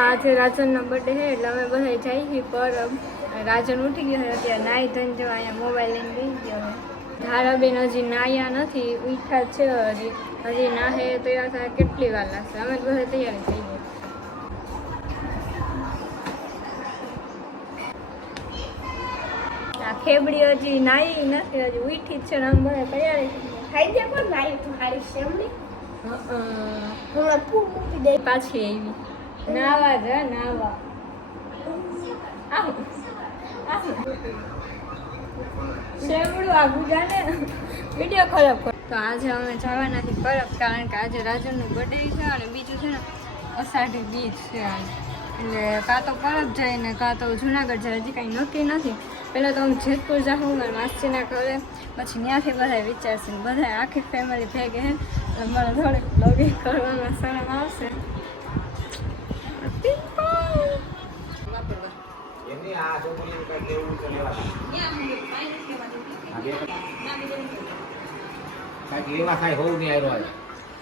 આજે રાજનનો બર્થડે છે એટલે અમે બધા જઈ છીએ પરબ. રાજન ઉઠી ગયો છે અત્યારે નાઈ ધોઈને જો અહીંયા મોબાઈલ લઈને બેસી ગયો છે. ધારાબેન હજી નાયા નથી, ઉઠ્યા છે હજી નાહે તૈયાર થાય કેટલી વાર લાગશે. અમે તો બધા તૈયાર થઈ ગયા. આ ખેબડી હજી નાઈ નથી, હજી ઉઠી જ છે ને અમે બધા તૈયાર ખાઈ દે પણ નાઈ તું હારી છે એમ નહીં. હમણાં પૂ મૂકી દે પાછી આવી નાવા જા નાવા. શેવડું આ ગુજાને વિડીયો ખરાબ કરો. તો આજે અમે જવાના છીએ પરબ, કારણ કે આજે રાજનનું બર્થડે છે અને બીજું છે ને અષાઢી બીજ છે એટલે કાં તો પરબ જઈને કાં તો જુનાગઢ જાય. હજી કાંઈ નક્કી નથી. પહેલાં તો હું જેતપુર જાઉં મારા માસીના ઘરે, પછી ત્યાંથી બધા વિચારશે. બધા આખી ફેમિલી ભેગે હે મને થોડીક બ્લોગિંગ કરવામાં શરમ આવશે.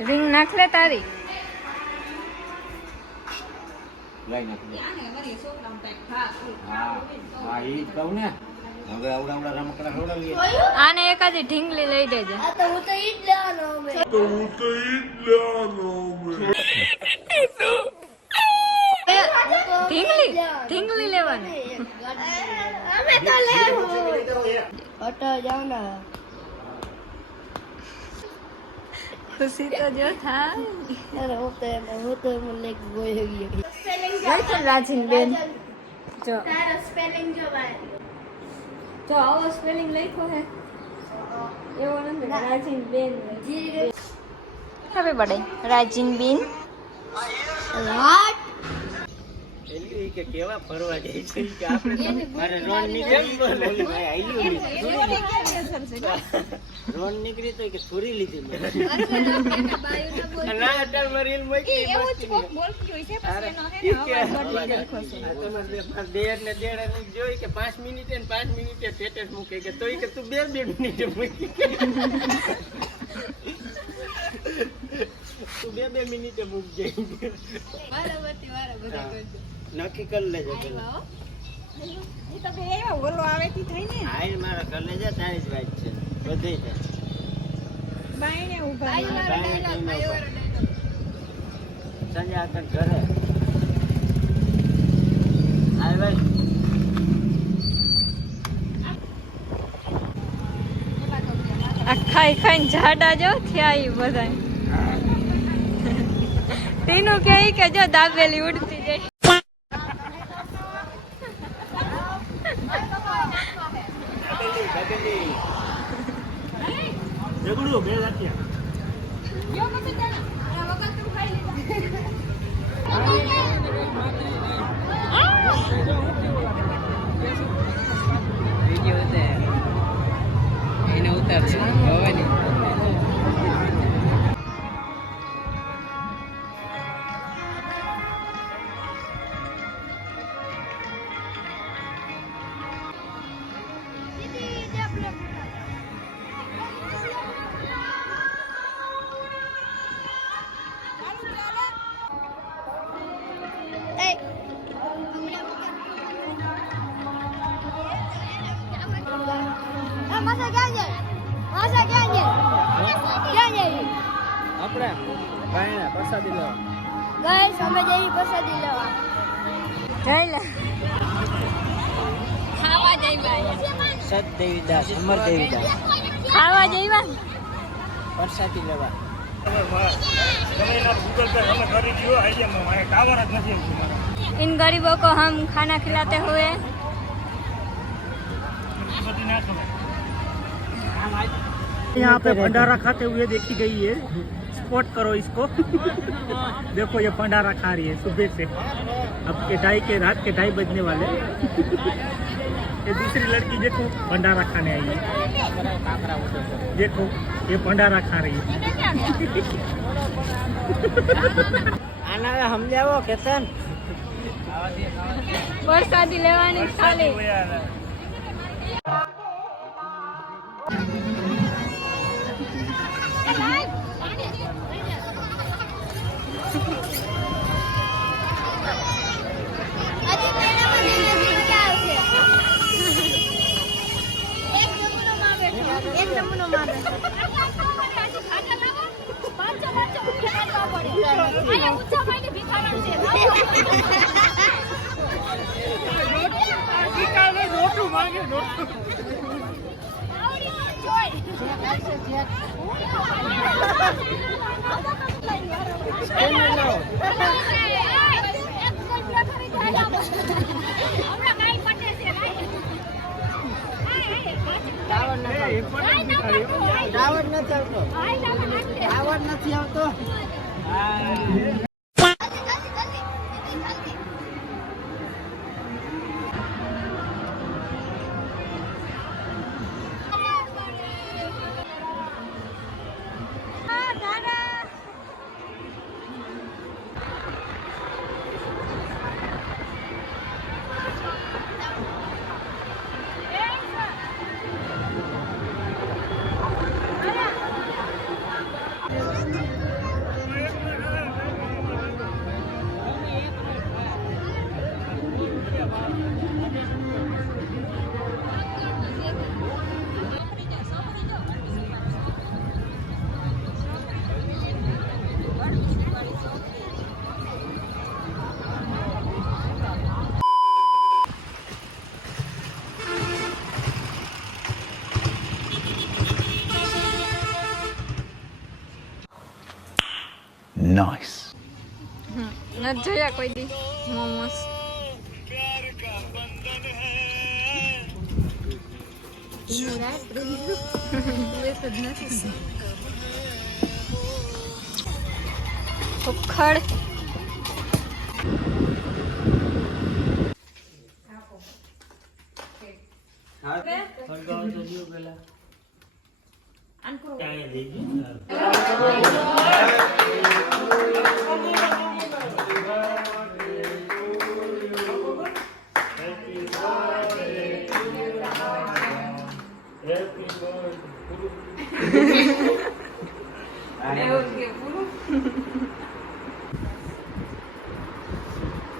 રિંગ નાખ લે તારી. આને એકાદી ઢીંગલી લઈ દેજે. ઢીંગલી લેવાની. ખુશી તો જો થાય. રાજન બેન જો જો આવો સ્પેલિંગ લખ્યો હે એવો નથી. રાજન બેન હવે પડે રાજન બેન. કે કેવા ફરવા જાય છે કે આપણે મારે રોન નીકળી રોન નીકળી તો કે છોરી લીધી મેં ના અટલ મરીલ મોકી બોલતી છે પછી એનો હે ને અવાજ બદલી ગયો. તમારે દેર ને જોઈ કે 5 મિનિટે ને 5 મિનિટે સ્ટેટસ મૂકે કે તોય કે તું 2 મિનિટે મૂકી તું 2 મિનિટે મૂક જઈ નક્કી કરી લેજો પેલા. ઈ તો બે એવા ઓલો આવે તી થઈ ને. આઈ મારા ઘર લે જા તારી જ વાત છે બધે છે. બાઈને ઊભા આઈ મારો ડાયલોગ આયો મારો ડાયલોગ સંજા તક ઘરે આઈ ભાઈ આ ખાઈ ખાઈને જાડા જો થયા ઈ બધા. તેનું કે જો દાબેલી ઉડતી જાય. જગડું બે લાખ્યા યો મત જાના આ વગર તું ખાઈ લીધા. વિડિયો ઉતાર એને ઉતારશે હવે નહીં. આપણે ભાઈને પ્રસાદી લેવા ગાઈસ અમે જઈ પ્રસાદી લેવા. જઈ લે ખાવા જઈવા. સત દેવીદાસ અમર દેવીદાસ ખાવા જઈવા પ્રસાદી લેવા. इन गरीबों को हम खाना खिलाते हुए यहाँ पे भंडारा खाते हुए देखी गई है. स्पॉट करो इसको. देखो ये भंडारा खा रही है सुबह से. अब के रात के 2:30 बजने वाले. ये दूसरी लड़की देखो भंडारा खाने आई है. देखो ये भंडारा खा रही है. આના સમજાવો કેતન. प्रसादी लेवानी खाली. ટાવર નથી આવતો. Nice. નથી જોયા કોઈ દી મોમોસ. ઉખડ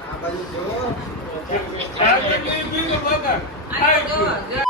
આ બાજુ જો.